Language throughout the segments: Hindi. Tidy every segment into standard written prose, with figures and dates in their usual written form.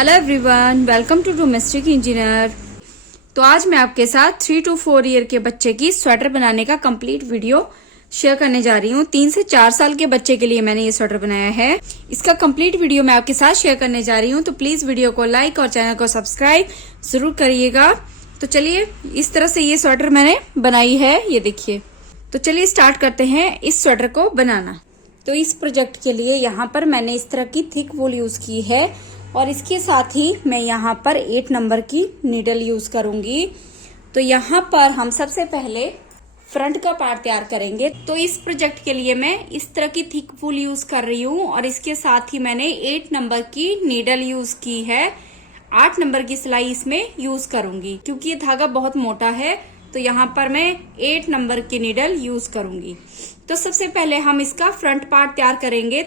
Hello everyone, welcome to domestic engineer. तो आज मैं आपके साथ 3 to 4 ईयर के बच्चे की स्वेटर बनाने का कंप्लीट वीडियो शेयर करने जा रही हूँ। 3 से 4 साल के बच्चे के लिए मैंने ये स्वेटर बनाया है। इसका कंप्लीट वीडियो मैं आपके साथ शेयर करने जा रही हूँ, तो प्लीज वीडियो को लाइक और चैनल को सब्सक्राइब जरूर करिएगा। तो चलिए, इस तरह से ये स्वेटर मैंने बनाई है, ये देखिए। तो चलिए स्टार्ट करते हैं इस स्वेटर को बनाना। तो इस प्रोजेक्ट के लिए यहाँ पर मैंने इस तरह की थिक वूल यूज की है और इसके साथ ही मैं यहाँ पर 8 नंबर की नीडल यूज करूंगी। तो यहाँ पर हम सबसे पहले फ्रंट का पार्ट तैयार करेंगे। तो इस प्रोजेक्ट के लिए मैं इस तरह की थिक वूल यूज कर रही हूँ और इसके साथ ही मैंने 8 नंबर की नीडल यूज की है। 8 नंबर की सिलाई इसमें यूज करूंगी क्योंकि ये धागा बहुत मोटा है, तो यहाँ पर मैं 8 नंबर की नीडल यूज करूंगी। तो सबसे पहले हम इसका फ्रंट पार्ट तैयार करेंगे।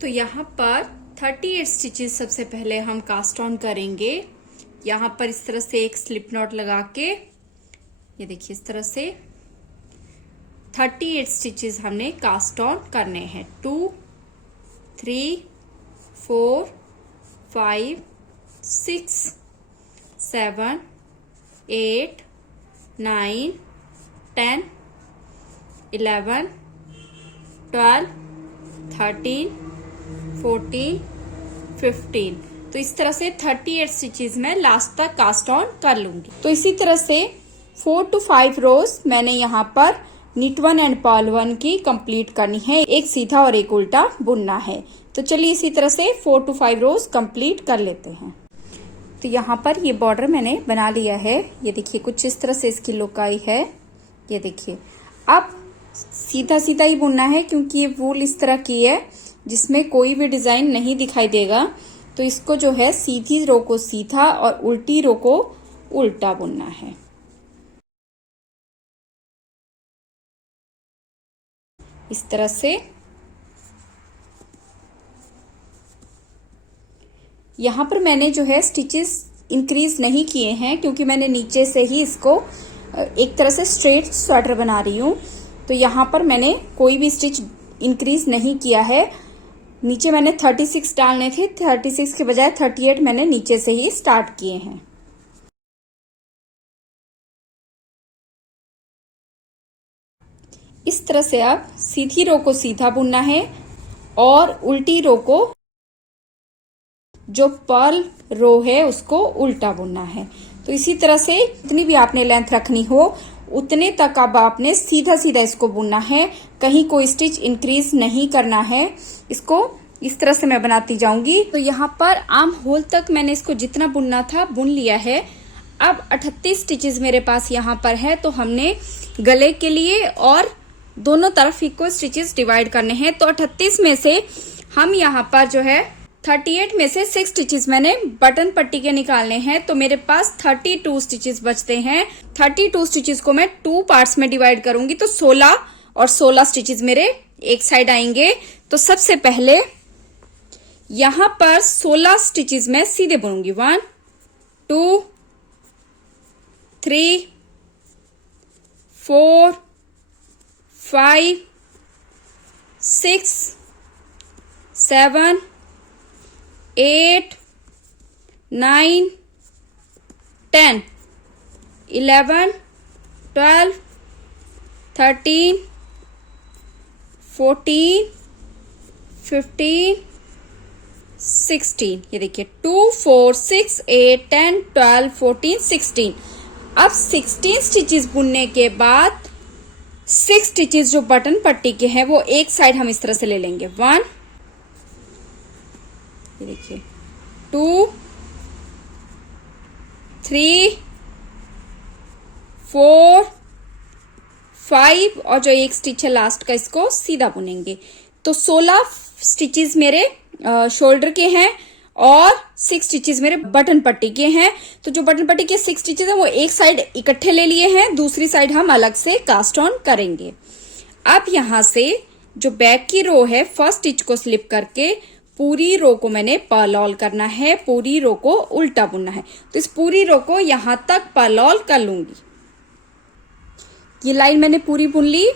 तो यहाँ पर 38 स्टिचेस सबसे पहले हम कास्ट ऑन करेंगे। यहाँ पर इस तरह से एक स्लिप नॉट लगा के, ये देखिए इस तरह से 38 स्टिचेस हमने कास्ट ऑन करने हैं। 2 3 4 5 6 7 8 9 10 11 12 13 14 15। तो इस तरह से 38 स्टिचेस में लास्ट तक कास्ट ऑन कर लूंगी। तो इसी तरह से 4 to 5 रोज मैंने यहाँ पर नीट 1 एंड पर्ल 1 की कंप्लीट करनी है। एक सीधा और एक उल्टा बुनना है। तो चलिए इसी तरह से 4 to 5 रोज कंप्लीट कर लेते हैं। तो यहाँ पर ये बॉर्डर मैंने बना लिया है, ये देखिए कुछ इस तरह से इसकी लुक आई है, ये देखिए। अब सीधा सीधा ही बुनना है क्योंकि ये वूल इस तरह की है जिसमें कोई भी डिजाइन नहीं दिखाई देगा। तो इसको जो है सीधी रो को सीधा और उल्टी रो को उल्टा बुनना है। इस तरह से यहाँ पर मैंने जो है स्टिचेस इंक्रीज नहीं किए हैं क्योंकि मैंने नीचे से ही इसको एक तरह से स्ट्रेट स्वेटर बना रही हूँ। तो यहाँ पर मैंने कोई भी स्टिच इंक्रीज नहीं किया है। नीचे मैंने 36 डालने थे, 36 के बजाय 38 मैंने नीचे से ही स्टार्ट किए हैं। इस तरह से अब सीधी रो को सीधा बुनना है और उल्टी रो को, जो पर्ल रो है, उसको उल्टा बुनना है। तो इसी तरह से जितनी भी आपने लेंथ रखनी हो उतने तक अब आपने सीधा सीधा इसको बुनना है, कहीं कोई स्टिच इंक्रीज नहीं करना है। इसको इस तरह से मैं बनाती जाऊंगी। तो यहाँ पर आर्म होल तक मैंने इसको जितना बुनना था बुन लिया है। अब 38 स्टिचेस मेरे पास यहाँ पर है, तो हमने गले के लिए और दोनों तरफ इक्वल स्टिचेस डिवाइड करने हैं। तो 38 में से हम यहाँ पर जो है 38 में से 6 स्टिचेस मैंने बटन पट्टी के निकालने हैं। तो मेरे पास 32 स्टिचेस बचते हैं। 32 स्टिचेस को मैं 2 पार्ट्स में डिवाइड करूंगी, तो 16 और 16 स्टिचेस मेरे एक साइड आएंगे। तो सबसे पहले यहाँ पर 16 स्टिचेस मैं सीधे बुनूंगी। 1 2 3 4 5 6 7 8 9 10 11 12 13 14 15 16। ये देखिए 2 4 6 8 10 12 14 16। अब 16 स्टिचेस बुनने के बाद 6 स्टिचेस जो बटन पट्टी के हैं वो एक साइड हम इस तरह से ले लेंगे। 1, ये देखिए 2 3 4 5 और जो एक स्टिच है लास्ट का, इसको सीधा बुनेंगे। तो 16 स्टिचेस मेरे शोल्डर के हैं और 6 स्टिचेस मेरे बटन पट्टी के हैं। तो जो बटन पट्टी के 6 स्टिचेस हैं वो एक साइड इकट्ठे ले लिए हैं, दूसरी साइड हम अलग से कास्ट ऑन करेंगे। अब यहां से जो बैक की रो है, फर्स्ट स्टिच को स्लिप करके पूरी रो को मैंने पर्ल करना है, पूरी रो को उल्टा बुनना है। तो इस पूरी रो को यहां तक पर्ल कर लूंगी। ये लाइन मैंने पूरी बुन ली।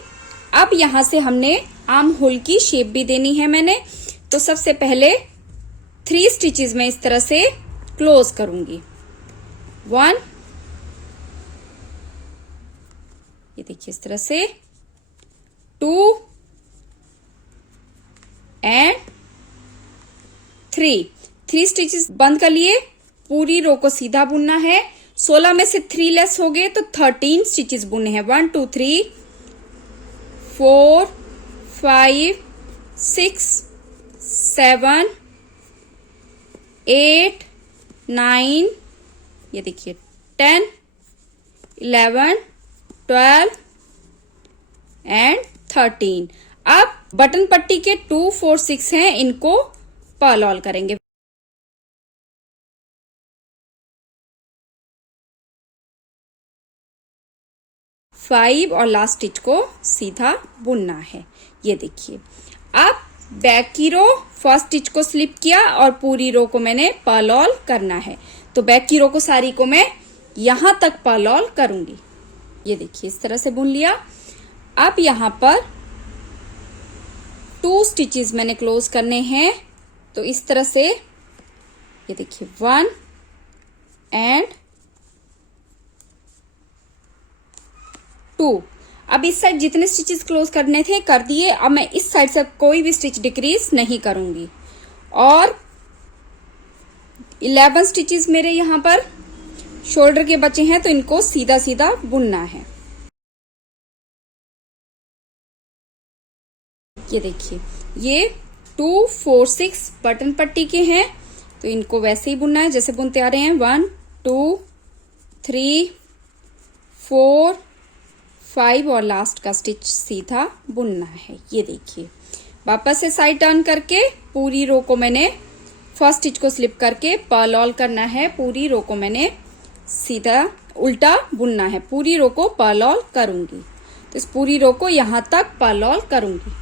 अब यहां से हमने आर्म होल की शेप भी देनी है मैंने। तो सबसे पहले 3 स्टिचेस में इस तरह से क्लोज करूंगी। 1, ये देखिए इस तरह से, 2 एंड 3 स्टिचेस बंद कर लिए। पूरी रो को सीधा बुनना है। 16 में से 3 लेस हो गए तो 13 स्टिचेस बुनने हैं। 1 2 3 4 5 6 7 8 9, ये देखिए 10 11 12 एंड 13। अब बटन पट्टी के 2 4 6 हैं, इनको पर्ल ऑल करेंगे। 5 और लास्ट स्टिच को सीधा बुनना है। ये देखिए, अब बैक की रो फर्स्ट स्टिच को स्लिप किया और पूरी रो को मैंने पर्ल ऑल करना है। तो बैक की रो को सारी को मैं यहां तक पर्ल ऑल करूंगी। ये देखिए इस तरह से बुन लिया। अब यहां पर 2 स्टिचेस मैंने क्लोज करने हैं। तो इस तरह से ये देखिए 1 एंड 2। अब इस साइड जितने स्टिचेस क्लोज करने थे कर दिए। अब मैं इस साइड से कोई भी स्टिच डिक्रीज नहीं करूंगी। और 11 स्टिचेस मेरे यहां पर शोल्डर के बचे हैं, तो इनको सीधा सीधा बुनना है। ये देखिए, ये 2 4 6 बटन पट्टी के हैं, तो इनको वैसे ही बुनना है जैसे बुनते आ रहे हैं। 1 2 3 4 5 और लास्ट का स्टिच सीधा बुनना है। ये देखिए, वापस से साइड टर्न करके पूरी रो को मैंने फर्स्ट स्टिच को स्लिप करके पर्ल ऑल करना है। पूरी रो को मैंने सीधा उल्टा बुनना है। पूरी रो को पर्ल ऑल करूंगी, तो इस पूरी रो को यहां तक पर्ल ऑल करूंगी।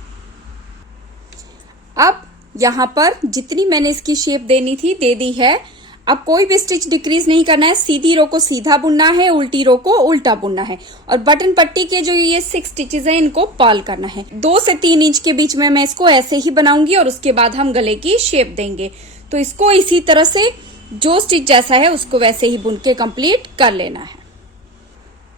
अब यहां पर जितनी मैंने इसकी शेप देनी थी दे दी है। अब कोई भी स्टिच डिक्रीज नहीं करना है। सीधी रो को सीधा बुनना है, उल्टी रो को उल्टा बुनना है। और बटन पट्टी के जो ये 6 स्टिचेस हैं, इनको पर्ल करना है। 2 से 3 इंच के बीच में मैं इसको ऐसे ही बनाऊंगी और उसके बाद हम गले की शेप देंगे। तो इसको इसी तरह से जो स्टिच जैसा है उसको वैसे ही बुन के कंप्लीट कर लेना है।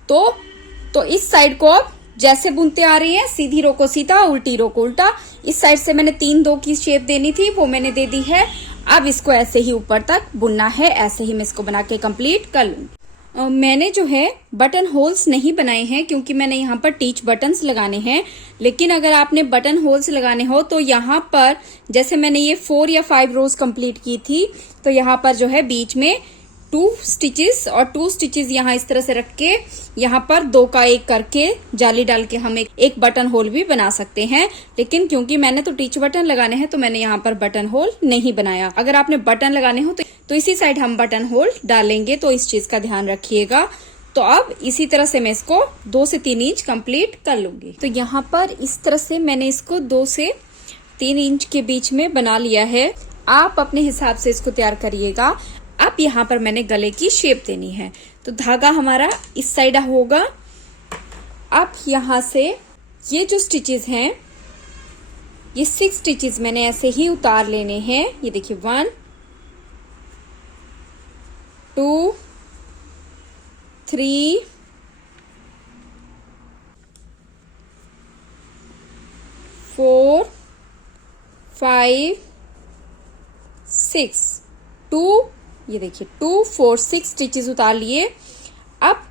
तो इस साइड को अब जैसे बुनते आ रही हैं, सीधी रो को सीधा, उल्टी रो को उल्टा। इस साइड से मैंने 3-2 की शेप देनी थी, वो मैंने दे दी है। अब इसको ऐसे ही ऊपर तक बुनना है। ऐसे ही मैं इसको बना के कंप्लीट कर लूंगी। मैंने जो है बटन होल्स नहीं बनाए हैं, क्योंकि मैंने यहाँ पर टीच बटन्स लगाने हैं। लेकिन अगर आपने बटन होल्स लगाने हो तो यहाँ पर जैसे मैंने ये 4 या 5 रोज कंप्लीट की थी, तो यहाँ पर जो है बीच में 2 स्टिचेस और 2 स्टिचेस यहाँ इस तरह से रख के यहाँ पर 2 का 1 करके जाली डाल के हम एक बटन होल भी बना सकते हैं। लेकिन क्योंकि मैंने तो टीच बटन लगाने हैं, तो मैंने यहाँ पर बटन होल नहीं बनाया। अगर आपने बटन लगाने हो तो इसी साइड हम बटन होल डालेंगे, तो इस चीज का ध्यान रखिएगा। तो अब इसी तरह से मैं इसको 2 से 3 इंच कंप्लीट कर लूंगी। तो यहाँ पर इस तरह से मैंने इसको 2 से 3 इंच के बीच में बना लिया है। आप अपने हिसाब से इसको तैयार करिएगा। अब यहाँ पर मैंने गले की शेप देनी है, तो धागा हमारा इस साइड होगा। अब यहाँ से ये जो स्टिचेस हैं, ये 6 स्टिचेस मैंने ऐसे ही उतार लेने हैं। ये देखिए 1 2 3 4 5 6 2, ये देखिए 2 4 6 स्टिचेस उतार लिए। अब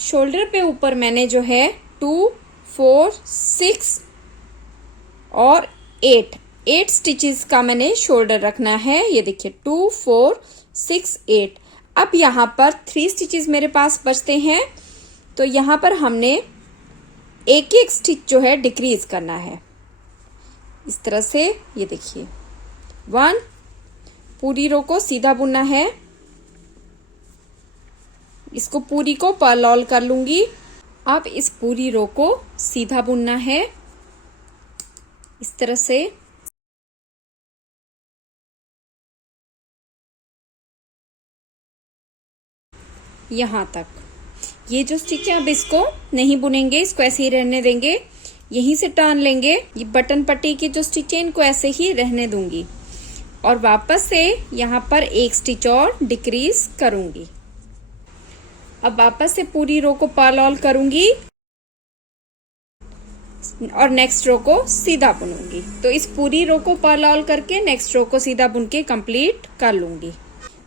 शोल्डर पे ऊपर मैंने जो है 2 4 6 और 8 स्टिचेस का मैंने शोल्डर रखना है। ये देखिए 2 4 6 8। अब यहाँ पर 3 स्टिचेस मेरे पास बचते हैं, तो यहाँ पर हमने एक एक स्टिच जो है डिक्रीज करना है इस तरह से। ये देखिए 1, पूरी रो को सीधा बुनना है। इसको पूरी को पर्ल ऑल कर लूंगी। अब इस पूरी रो को सीधा बुनना है इस तरह से। यहां तक ये जो स्टिच है, अब इसको नहीं बुनेंगे, इसको ऐसे ही रहने देंगे। यहीं से टर्न लेंगे। ये बटन पट्टी की जो स्टिच है, इनको ऐसे ही रहने दूंगी। और वापस से यहाँ पर एक स्टिच और डिक्रीज करूंगी। अब वापस से पूरी रो को पर्ल ऑल करूंगी और नेक्स्ट रो को सीधा बुनूंगी। तो इस पूरी रो को पर्ल ऑल करके नेक्स्ट रो को सीधा बुन के कंप्लीट कर लूंगी।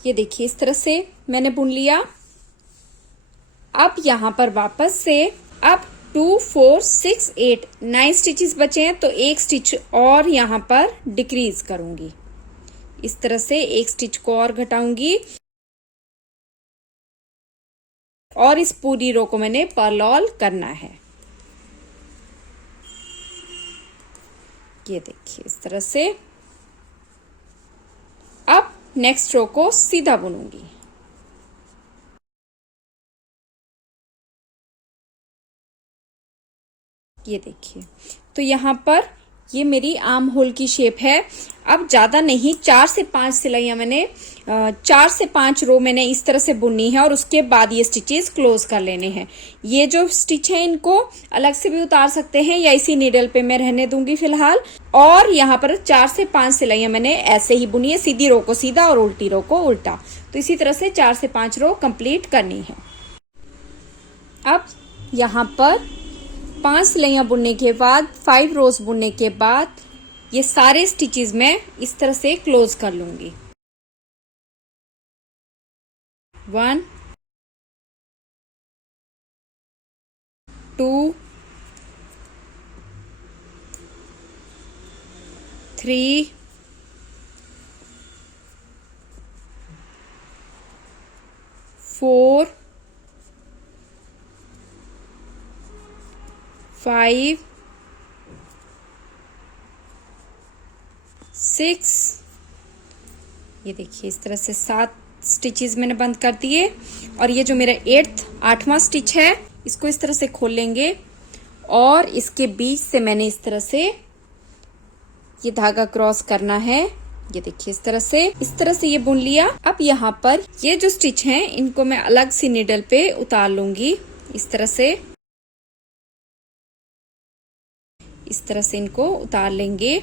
ये देखिए इस तरह से मैंने बुन लिया। अब यहाँ पर वापस से अब 2 4 6 8 9 स्टिचेस बचे हैं, तो एक स्टिच और यहाँ पर डिक्रीज करूंगी। इस तरह से एक स्टिच को और घटाऊंगी और इस पूरी रो को मैंने पर्ल ऑल करना है। ये देखिए इस तरह से। अब नेक्स्ट रो को सीधा बुनूंगी। ये देखिए, तो यहाँ पर ये मेरी आर्म होल की शेप है। अब ज्यादा नहीं, 4 से 5 सिलाइयां मैंने 4 से 5 रो मैंने इस तरह से बुननी है और उसके बाद ये स्टिचेस क्लोज कर लेने हैं। ये जो स्टिच है इनको अलग से भी उतार सकते हैं या इसी नीडल पे मैं रहने दूंगी फिलहाल। और यहाँ पर 4 से 5 सिलाइयां मैंने ऐसे ही बुनी है, सीधी रो को सीधा और उल्टी रो को उल्टा। तो इसी तरह से 4 से 5 रो कंप्लीट करनी है। अब यहाँ पर 5 सिलाइयां बुनने के बाद 5 रोज बुनने के बाद ये सारे स्टिचेस मैं इस तरह से क्लोज कर लूंगी। 1 2 3 4 5 6। ये देखिए इस तरह से 7 स्टिचेस मैंने बंद कर दिए। और ये जो मेरा 8वां स्टिच है इसको इस तरह से खोल लेंगे और इसके बीच से मैंने इस तरह से ये धागा क्रॉस करना है। ये देखिए इस तरह से ये बुन लिया। अब यहाँ पर ये जो स्टिच हैं इनको मैं अलग सी नीडल पे उतार लूंगी। इस तरह से इनको उतार लेंगे।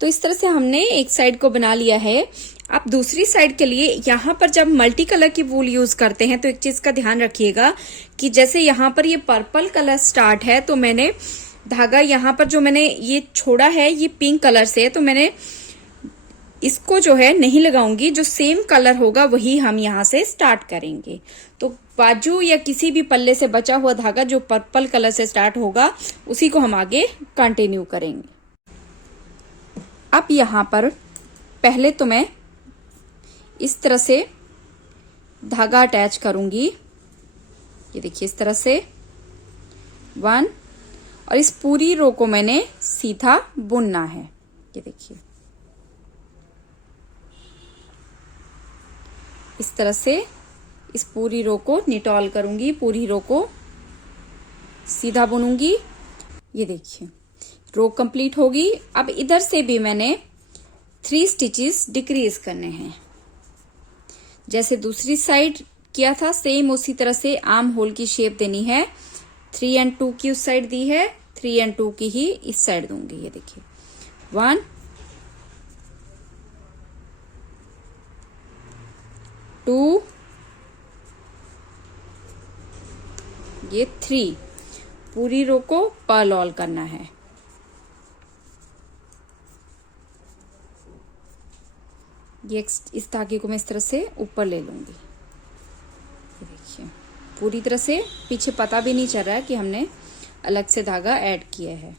तो इस तरह से हमने एक साइड को बना लिया है। अब दूसरी साइड के लिए यहाँ पर जब मल्टी कलर की वूल यूज करते हैं तो एक चीज का ध्यान रखिएगा कि जैसे यहाँ पर ये पर्पल कलर स्टार्ट है तो मैंने धागा यहाँ पर जो मैंने ये छोड़ा है ये पिंक कलर से, तो मैंने इसको जो है नहीं लगाऊंगी। जो सेम कलर होगा वही हम यहाँ से स्टार्ट करेंगे। तो बाजू या किसी भी पल्ले से बचा हुआ धागा जो पर्पल कलर से स्टार्ट होगा उसी को हम आगे कंटिन्यू करेंगे। अब यहाँ पर पहले तो मैं इस तरह से धागा अटैच करूंगी। ये देखिए इस तरह से 1 और इस पूरी रो को मैंने सीधा बुनना है। ये देखिए इस तरह से इस पूरी रो को निटॉल करूंगी, पूरी रो को सीधा बुनूंगी। ये देखिए रो कंप्लीट होगी। अब इधर से भी मैंने 3 स्टिचेस डिक्रीज करने हैं। जैसे दूसरी साइड किया था सेम उसी तरह से आर्म होल की शेप देनी है। 3 और 2 की उस साइड दी है, 3 और 2 की ही इस साइड दूंगी। ये देखिए 1 2 ये 3। पूरी रो को पर्ल ऑल करना है। ये इस धागे को मैं इस तरह से ऊपर ले लूंगी। ये देखिए पूरी तरह से पीछे पता भी नहीं चल रहा है कि हमने अलग से धागा ऐड किया है।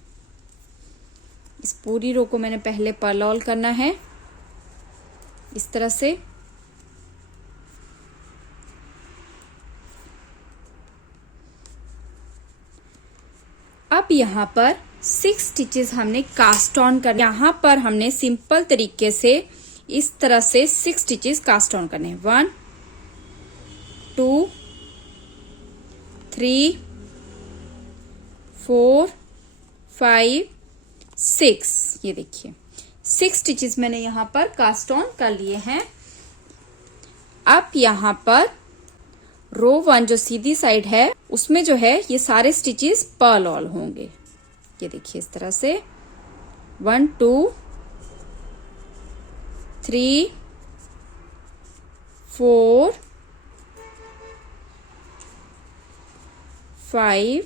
इस पूरी रो को मैंने पहले पर्ल ऑल करना है इस तरह से। अब यहाँ पर 6 स्टिचेस हमने कास्ट ऑन कर, यहाँ पर हमने सिंपल तरीके से इस तरह से 6 स्टिचेस कास्ट ऑन करने हैं। 1 2 3 4 5 6। ये देखिए 6 स्टिचेस मैंने यहाँ पर कास्ट ऑन कर लिए हैं। अब यहाँ पर रो 1 जो सीधी साइड है उसमें जो है ये सारे स्टिचेस पर्ल ऑल होंगे। ये देखिए इस तरह से 1 2 3 4 5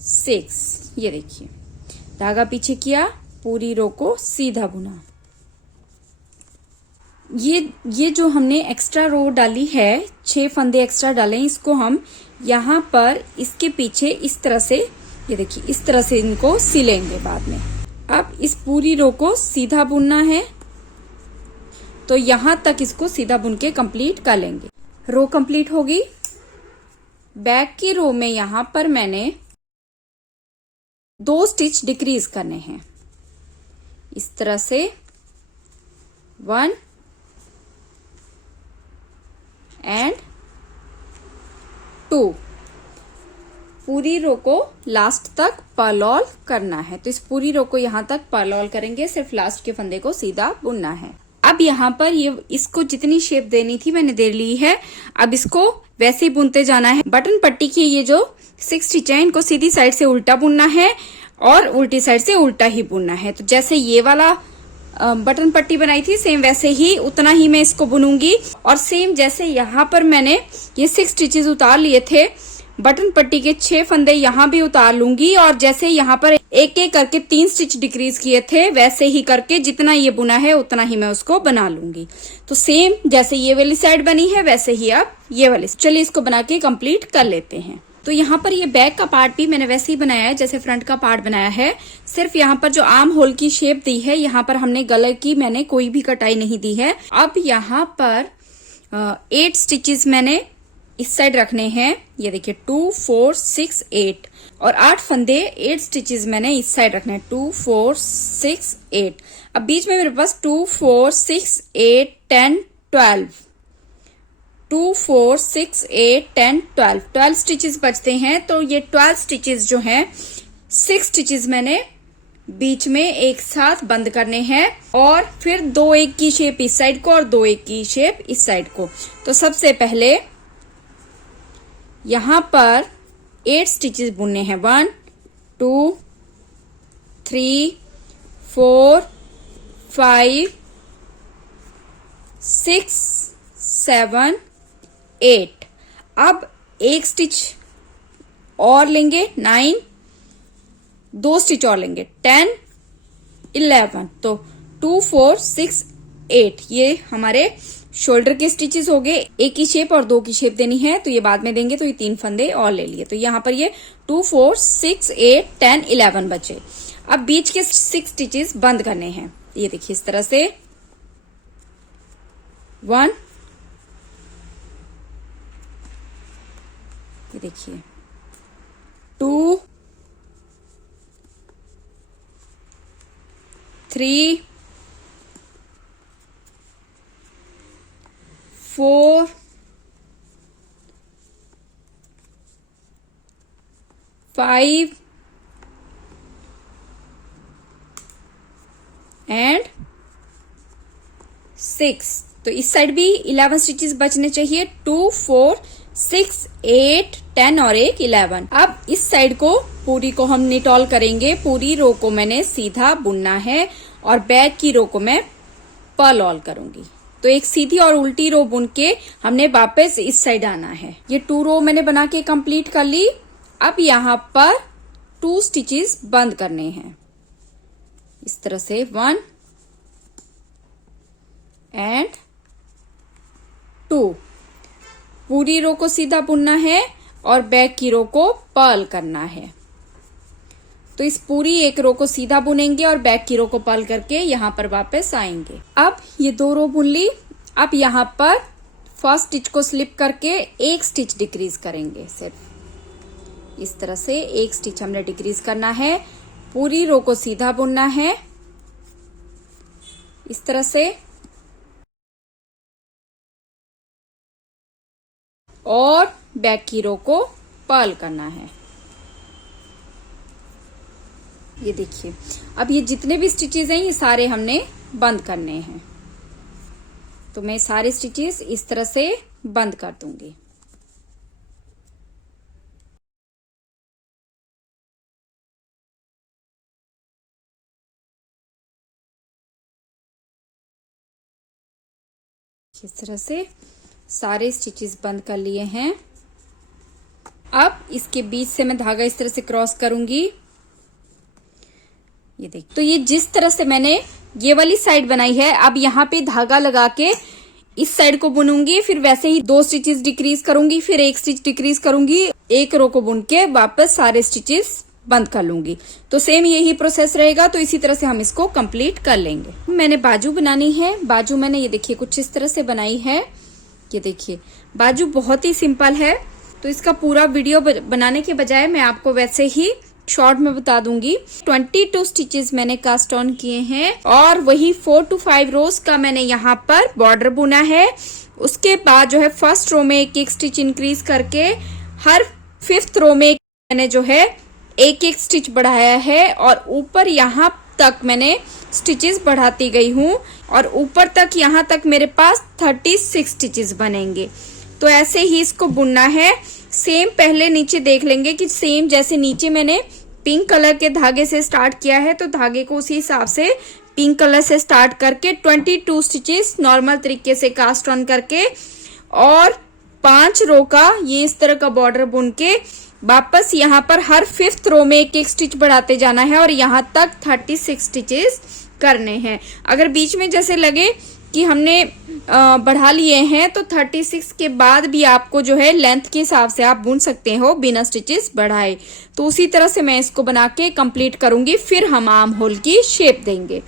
6। ये देखिए, धागा पीछे किया, पूरी रो को सीधा बुना। ये जो हमने एक्स्ट्रा रो डाली है, 6 फंदे एक्स्ट्रा डाले, इसको हम यहाँ पर इसके पीछे इस तरह से, ये देखिए इस तरह से इनको सिलेंगे बाद में। अब इस पूरी रो को सीधा बुनना है, तो यहां तक इसको सीधा बुन के कंप्लीट कर लेंगे। रो कंप्लीट होगी। बैक की रो में यहां पर मैंने 2 स्टिच डिक्रीज करने हैं, इस तरह से 1 एंड 2। पूरी रो को लास्ट तक पर्ल करना है, तो इस पूरी रो को यहां तक पर्ल करेंगे, सिर्फ लास्ट के फंदे को सीधा बुनना है। अब यहाँ पर ये इसको जितनी शेप देनी थी मैंने दे ली है, अब इसको वैसे ही बुनते जाना है। बटन पट्टी की ये जो 6 स्टिच है, इनको सीधी साइड से उल्टा बुनना है और उल्टी साइड से उल्टा ही बुनना है। तो जैसे ये वाला बटन पट्टी बनाई थी, सेम वैसे ही उतना ही मैं इसको बुनूंगी। और सेम जैसे यहाँ पर मैंने ये 6 स्टिचेस उतार लिए थे, बटन पट्टी के 6 फंदे यहाँ भी उतार लूंगी, और जैसे यहाँ पर एक एक करके 3 स्टिच डिक्रीज किए थे, वैसे ही करके जितना ये बुना है उतना ही मैं उसको बना लूंगी। तो सेम जैसे ये वाली साइड बनी है, वैसे ही अब ये वाली। चलिए इसको बना के कंप्लीट कर लेते हैं। तो यहाँ पर ये बैक का पार्ट भी मैंने वैसे ही बनाया है जैसे फ्रंट का पार्ट बनाया है, सिर्फ यहाँ पर जो आर्म होल की शेप दी है, यहाँ पर हमने गले की मैंने कोई भी कटाई नहीं दी है। अब यहाँ पर 8 स्टिचेस मैंने इस साइड रखने हैं, ये देखिए 2 4 6 8, और 8 फंदे 8 स्टिचेस मैंने इस साइड रखने हैं, 2 4 6 8। अब बीच में मेरे पास 2 4 6 8 10 12, 2 4 6 8 10 12 12 स्टिचेस बचते हैं। तो ये 12 स्टिचेस जो हैं, 6 स्टिचेस मैंने बीच में एक साथ बंद करने हैं, और फिर 2 एक की शेप इस साइड को और 2 एक की शेप इस साइड को। तो सबसे पहले यहां पर 8 स्टिचेस बुनने हैं, 1 2 3 4 5 6 7 8। अब एक स्टिच और लेंगे 9, 2 स्टिच और लेंगे 10 11। तो 2 4 6 8 ये हमारे शोल्डर के स्टिचेस हो गए। एक की शेप और 2 की शेप देनी है, तो ये बाद में देंगे। तो ये 3 फंदे और ले लिए, तो यहाँ पर ये 2 4 6 8 10 11 बचे। अब बीच के 6 स्टिचेस बंद करने हैं, ये देखिए इस तरह से 1, ये देखिए 2 3 4 5 एंड 6। तो इस साइड भी 11 स्टिचेस बचने चाहिए, 2 4 6 8 10 और एक 11। अब इस साइड को पूरी को हम निटॉल करेंगे। पूरी रो को मैंने सीधा बुनना है और बैक की रो को मैं पर्ल ऑल करूंगी। तो एक सीधी और उल्टी रो बुन के हमने वापस इस साइड आना है। ये 2 रो मैंने बना के कंप्लीट कर ली। अब यहाँ पर 2 स्टिचेस बंद करने हैं, इस तरह से 1 एंड 2। पूरी रो को सीधा बुनना है और बैक की रो को पर्ल करना है। तो इस पूरी एक रो को सीधा बुनेंगे और बैक की रो को पर्ल करके यहाँ पर वापस आएंगे। अब ये 2 रो बुन ली। अब यहाँ पर फर्स्ट स्टिच को स्लिप करके एक स्टिच डिक्रीज करेंगे, सिर्फ इस तरह से एक स्टिच हमने डिक्रीज करना है। पूरी रो को सीधा बुनना है इस तरह से, और बैक की रो को पर्ल करना है। ये देखिए, अब ये जितने भी स्टिचेस हैं ये सारे हमने बंद करने हैं। तो मैं सारे स्टिचेस इस तरह से बंद कर दूंगी। इस तरह से सारे स्टिचेस बंद कर लिए हैं। अब इसके बीच से मैं धागा इस तरह से क्रॉस करूंगी। ये देखिए, तो ये जिस तरह से मैंने ये वाली साइड बनाई है, अब यहाँ पे धागा लगा के इस साइड को बुनूंगी, फिर वैसे ही 2 स्टिचेस डिक्रीज करूंगी, फिर 1 स्टिच डिक्रीज करूंगी, 1 रो को बुन के वापस सारे स्टिचेस बंद कर लूंगी। तो सेम यही प्रोसेस रहेगा। तो इसी तरह से हम इसको कंप्लीट कर लेंगे। मैंने बाजू बनानी है। बाजू मैंने ये देखिए कुछ इस तरह से बनाई है। ये देखिए बाजू बहुत ही सिंपल है। तो इसका पूरा वीडियो बनाने के बजाय मैं आपको वैसे ही शॉर्ट में बता दूंगी। 22 स्टिचेस मैंने कास्ट ऑन किए हैं और वही 4 to 5 रोज का मैंने यहाँ पर बॉर्डर बुना है। उसके बाद जो है फर्स्ट रो में एक स्टिच इंक्रीज करके हर 5th रो में मैंने जो है एक स्टिच बढ़ाया है और ऊपर यहाँ तक मैंने स्टिचेस बढ़ाती गई हूँ और ऊपर तक यहाँ तक मेरे पास 36 स्टिचेस बनेंगे। तो ऐसे ही इसको बुनना है। सेम पहले नीचे देख लेंगे कि सेम जैसे नीचे मैंने पिंक कलर के धागे से स्टार्ट किया है, तो धागे को उसी हिसाब से पिंक कलर से स्टार्ट करके 22 स्टिचेस नॉर्मल तरीके से कास्ट ऑन करके और 5 रो का ये इस तरह का बॉर्डर बुन के वापस यहाँ पर हर 5th रो में एक स्टिच बढ़ाते जाना है और यहाँ तक 36 स्टिचेस करने हैं। अगर बीच में जैसे लगे कि हमने बढ़ा लिए हैं तो 36 के बाद भी आपको जो है लेंथ के हिसाब से आप बुन सकते हो बिना स्टिचेस बढ़ाए। तो उसी तरह से मैं इसको बना के कंप्लीट करूंगी, फिर हम आर्म होल की शेप देंगे।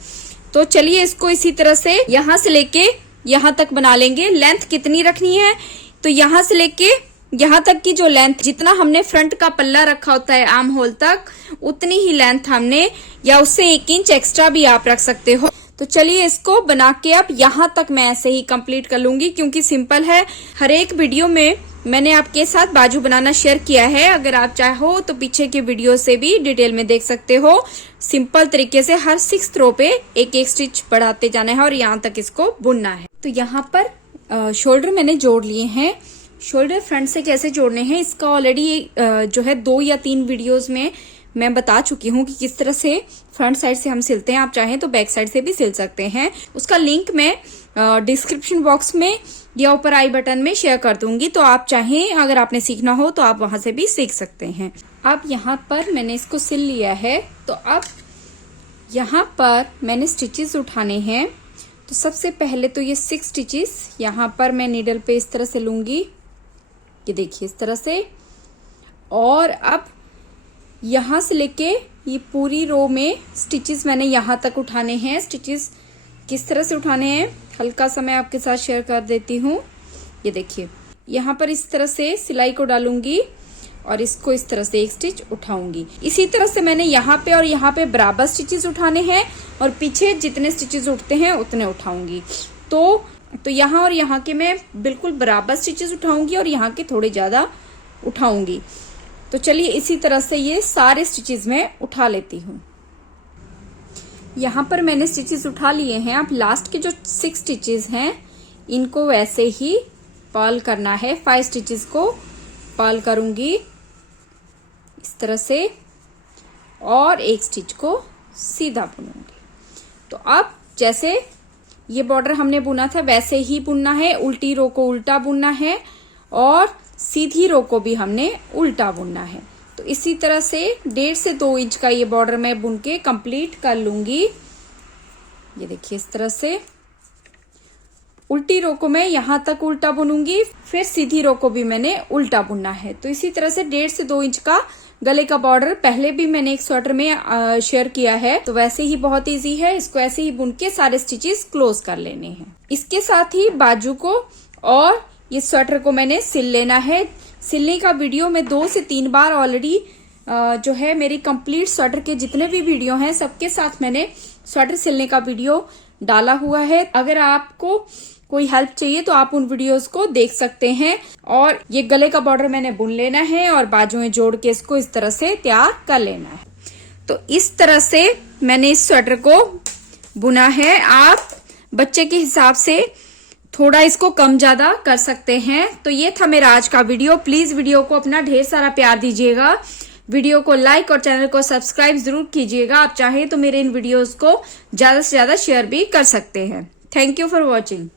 तो चलिए इसको इसी तरह से यहाँ से लेके यहाँ तक बना लेंगे। लेंथ कितनी रखनी है, तो यहाँ से लेके यहाँ तक की जो लेंथ, जितना हमने फ्रंट का पल्ला रखा होता है आर्म होल तक, उतनी ही लेंथ हमने, या उससे 1 इंच एक्स्ट्रा भी आप रख सकते हो। तो चलिए इसको बना के अब यहाँ तक मैं ऐसे ही कंप्लीट कर लूंगी, क्योंकि सिंपल है। हर एक वीडियो में मैंने आपके साथ बाजू बनाना शेयर किया है। अगर आप चाहो तो पीछे के वीडियो से भी डिटेल में देख सकते हो। सिंपल तरीके से हर 6th रो पे एक एक स्टिच बढ़ाते जाना है और यहाँ तक इसको बुनना है। तो यहाँ पर शोल्डर मैंने जोड़ लिए हैं। शोल्डर फ्रंट से कैसे जोड़ने हैं इसका ऑलरेडी जो है 2 या 3 वीडियोस में मैं बता चुकी हूँ कि किस तरह से फ्रंट साइड से हम सिलते हैं। आप चाहें तो बैक साइड से भी सिल सकते हैं। उसका लिंक मैं डिस्क्रिप्शन बॉक्स में या ऊपर आई बटन में शेयर कर दूंगी। तो आप चाहें, अगर आपने सीखना हो तो आप वहां से भी सीख सकते हैं। अब यहाँ पर मैंने इसको सिल लिया है। तो अब यहाँ पर मैंने स्टिचेस उठाने हैं। तो सबसे पहले तो ये 6 स्टिचेस यहाँ पर मैं नीडल पे इस तरह से लूंगी। ये देखिए इस तरह से। और अब यहाँ से लेके ये पूरी रो में स्टिचेस मैंने यहाँ तक उठाने हैं। स्टिचेस किस तरह से उठाने हैं हल्का सा मैं आपके साथ शेयर कर देती हूँ। ये देखिए यहाँ पर इस तरह से सिलाई को डालूंगी और इसको इस तरह से एक स्टिच उठाऊंगी। इसी तरह से मैंने यहाँ पे और यहाँ पे बराबर स्टिचेस उठाने हैं और पीछे जितने स्टिचेस उठते हैं उतने उठाऊंगी। तो यहाँ और यहाँ के मैं बिल्कुल बराबर स्टिचेस उठाऊंगी और यहाँ के थोड़े ज्यादा उठाऊंगी। तो चलिए इसी तरह से ये सारे स्टिचेस मैं उठा लेती हूँ। यहाँ पर मैंने स्टिचेस उठा लिए हैं। अब लास्ट के जो 6 स्टिचेस हैं इनको वैसे ही पर्ल करना है। 5 स्टिचेस को पर्ल करूंगी इस तरह से और एक स्टिच को सीधा बुनूंगी। तो अब जैसे ये बॉर्डर हमने बुना था वैसे ही बुनना है। उल्टी रो को उल्टा बुनना है और सीधी रो को भी हमने उल्टा बुनना है। तो इसी तरह से 1.5 से 2 इंच का ये बॉर्डर मैं बुन के कंप्लीट कर लूंगी। ये देखिए इस तरह से उल्टी रो को मैं यहाँ तक उल्टा बुनूंगी, फिर सीधी रो को भी मैंने उल्टा बुनना है। तो इसी तरह से 1.5 से 2 इंच का गले का बॉर्डर पहले भी मैंने एक स्वेटर में शेयर किया है। तो वैसे ही बहुत इजी है। इसको ऐसे ही बुन के सारे स्टिचेस क्लोज कर लेने हैं। इसके साथ ही बाजू को और ये स्वेटर को मैंने सिल लेना है। सिलने का वीडियो मैं 2 से 3 बार ऑलरेडी जो है मेरी कंप्लीट स्वेटर के जितने भी वीडियो हैं सबके साथ मैंने स्वेटर सिलने का वीडियो डाला हुआ है। अगर आपको कोई हेल्प चाहिए तो आप उन वीडियोस को देख सकते हैं। और ये गले का बॉर्डर मैंने बुन लेना है और बाजुएं जोड़ के इसको इस तरह से तैयार कर लेना है। तो इस तरह से मैंने इस स्वेटर को बुना है। आप बच्चे के हिसाब से थोड़ा इसको कम ज्यादा कर सकते हैं। तो ये था मेरा आज का वीडियो। प्लीज वीडियो को अपना ढेर सारा प्यार दीजिएगा। वीडियो को लाइक और चैनल को सब्सक्राइब जरूर कीजिएगा। आप चाहें तो मेरे इन वीडियोस को ज्यादा से ज्यादा शेयर भी कर सकते हैं। Thank you for watching.